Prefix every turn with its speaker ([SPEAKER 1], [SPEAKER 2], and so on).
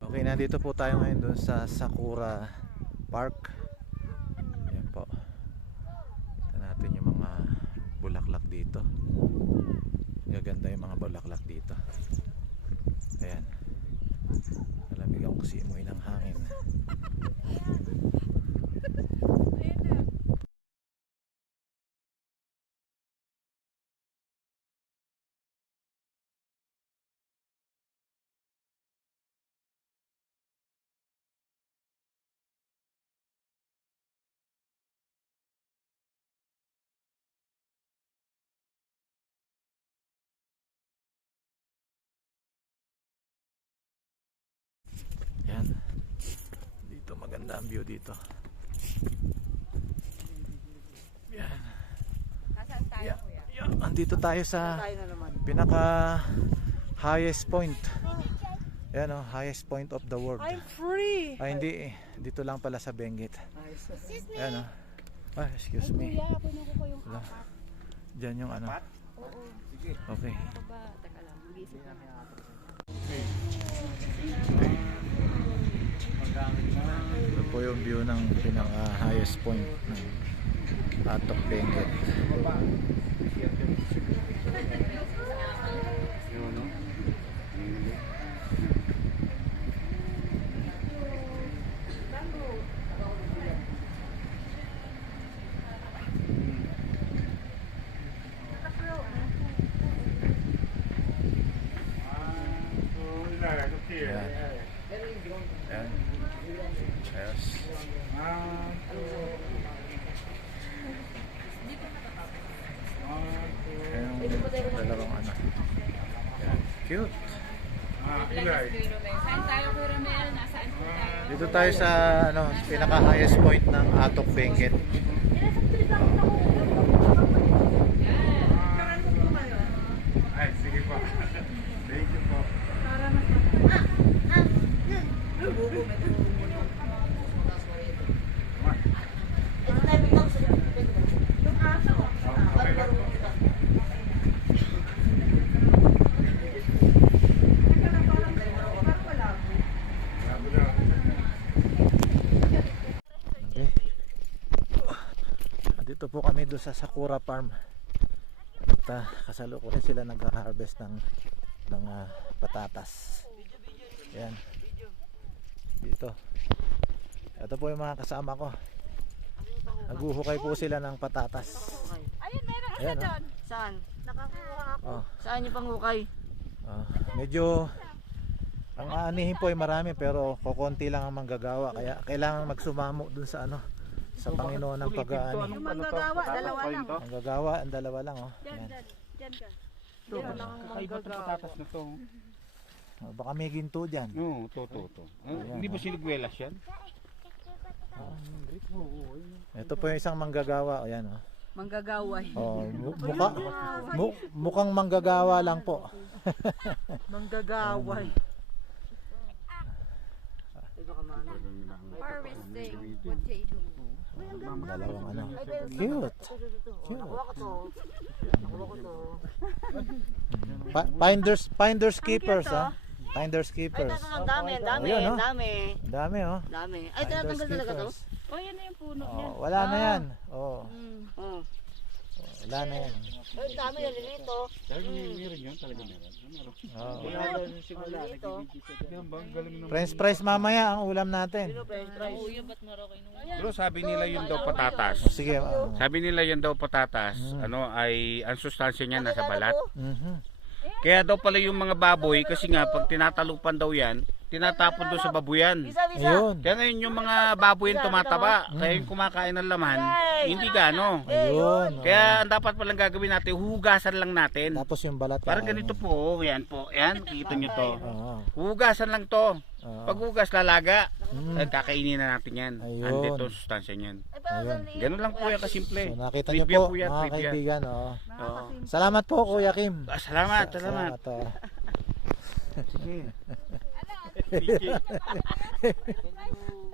[SPEAKER 1] Okay, nandito po tayo ngayon doon sa Sakura Park. Ayan po. Tignan natin yung mga bulaklak dito. Gaganda yung mga bulaklak dito. Ayan. Malamig ang simoy ng hangin. Yan. Dito maganda ang view dito. Yan.
[SPEAKER 2] Nasaan tayo, kuya?
[SPEAKER 1] Yan. Andito tayo sa pinaka highest point. Yan o, highest point of the world.
[SPEAKER 2] I'm free!
[SPEAKER 1] Ay hindi eh. Dito lang pala sa Benguet. Yan o. Ah, excuse me.
[SPEAKER 2] Kuya, pinuko ko yung
[SPEAKER 1] Wala.
[SPEAKER 2] apat.
[SPEAKER 1] Diyan yung ano.
[SPEAKER 2] Oo.
[SPEAKER 1] Okay.
[SPEAKER 2] Ako ba? Teka lang, mag-isip lang.
[SPEAKER 1] Ito po yung view ng pinaka highest point ng Atok Benguet. Yan. Yan. Yes. Yung dalawang ano. Yan. Cute.
[SPEAKER 2] Saan tayo, Kuya Romel? Nasaan po tayo?
[SPEAKER 1] Dito tayo sa ano, pinaka highest point ng Atok Benguet.
[SPEAKER 3] Ay, sige po. Thank you po. Okay lang po.
[SPEAKER 1] Okay. Dito po kami doon sa Sakura Farm. At kasalukuyan sila nag-harvest ng patatas. Yan. Dito. Ito po yung mga kasama ko. Naguhukay po sila ng patatas.
[SPEAKER 2] Ayun, meron isa
[SPEAKER 1] Ayan, oh.
[SPEAKER 2] doon.
[SPEAKER 4] Saan?
[SPEAKER 2] Nakakuha ako.
[SPEAKER 1] Oh,
[SPEAKER 4] Saan yung panghukay?
[SPEAKER 1] medyo ang aanihin po ay marami pero kokonti lang ang manggagawa kaya kailangan magsumamo dun sa ano sa Panginoon ng pag-aani.
[SPEAKER 2] Yung manggagawa, dalawa lang.
[SPEAKER 1] Manggagawa ang dalawa lang oh.
[SPEAKER 2] Diyan,
[SPEAKER 1] Yan.
[SPEAKER 2] diyan. Diyan ka.
[SPEAKER 4] Diyan lang ang
[SPEAKER 3] Kakaiba itong patatas na to.
[SPEAKER 1] Oh, baka may ginto diyan.
[SPEAKER 3] No, to. Hindi ba sinigwelas yan?
[SPEAKER 1] Ito po yung isang manggagawa, ayan oh.
[SPEAKER 4] Manggagaway.
[SPEAKER 1] Oh, mukhang manggagawa lang po.
[SPEAKER 4] Manggagaway. Ito ka man.
[SPEAKER 2] Harvesting potato.
[SPEAKER 1] Dalawang ano. Cute.
[SPEAKER 4] Nakuha ko to. Nakuha ko to.
[SPEAKER 1] Finders keepers ah. Finders
[SPEAKER 4] Ay,
[SPEAKER 1] keepers.
[SPEAKER 4] ito ang dami, ang dami,
[SPEAKER 1] Ayun, oh.
[SPEAKER 4] ang dami.
[SPEAKER 1] Ang dami oh.
[SPEAKER 4] Dami. Ay,
[SPEAKER 1] Finders
[SPEAKER 4] tinatanggal talaga to?
[SPEAKER 1] keepers.
[SPEAKER 2] Oh, yan na yung puno niya.
[SPEAKER 1] Oh, wala na yan. Oh,
[SPEAKER 4] Oo.
[SPEAKER 1] wala na yan.
[SPEAKER 4] Ay, ang dami, nalilito.
[SPEAKER 3] Meron yun, talaga meron.
[SPEAKER 1] Oh.
[SPEAKER 4] Nalilito.
[SPEAKER 3] Yan ba? Galing naman.
[SPEAKER 1] French fries mamaya ang ulam natin.
[SPEAKER 4] French fries.
[SPEAKER 3] Pero sabi nila yun daw patatas.
[SPEAKER 1] Sige.
[SPEAKER 3] Sabi nila yun daw patatas, ano ay ang sustansya niya nasa balat.
[SPEAKER 1] Mhm.
[SPEAKER 3] Kaya daw pala yung mga baboy kasi nga pag tinatalupan daw yan, tinatapon doon sa babuyan.
[SPEAKER 4] Bisa-bisa.
[SPEAKER 1] Ayun.
[SPEAKER 3] Kaya ngayon yung mga baboy yung tumataba, kaya yung kumakain ng laman, hindi gaano.
[SPEAKER 1] Ayun.
[SPEAKER 3] Kaya ang dapat palang gagawin natin, hugasan lang natin.
[SPEAKER 1] Tapos yung balat.
[SPEAKER 3] Parang ganito po, yan po, yan, kita nyo to.
[SPEAKER 1] Oo.
[SPEAKER 3] Hugasan lang to.
[SPEAKER 1] Oo.
[SPEAKER 3] Pag hugas, lalaga. Kakainin na natin yan.
[SPEAKER 1] Ayun.
[SPEAKER 3] Andito ang sustansya niyan.
[SPEAKER 4] Ay, parang
[SPEAKER 1] Ayun.
[SPEAKER 4] liit.
[SPEAKER 3] Ganun lang po yan kasimple.
[SPEAKER 1] So nakita niyo
[SPEAKER 3] Trivia
[SPEAKER 1] po
[SPEAKER 3] yan,
[SPEAKER 1] mga
[SPEAKER 3] trivia.
[SPEAKER 1] kaibigan. Oh.
[SPEAKER 3] Oo.
[SPEAKER 1] Salamat po Kuya Kim.
[SPEAKER 3] Salamat, salamat.
[SPEAKER 1] Oh.
[SPEAKER 3] Sige.
[SPEAKER 2] Ano?
[SPEAKER 3] Sige.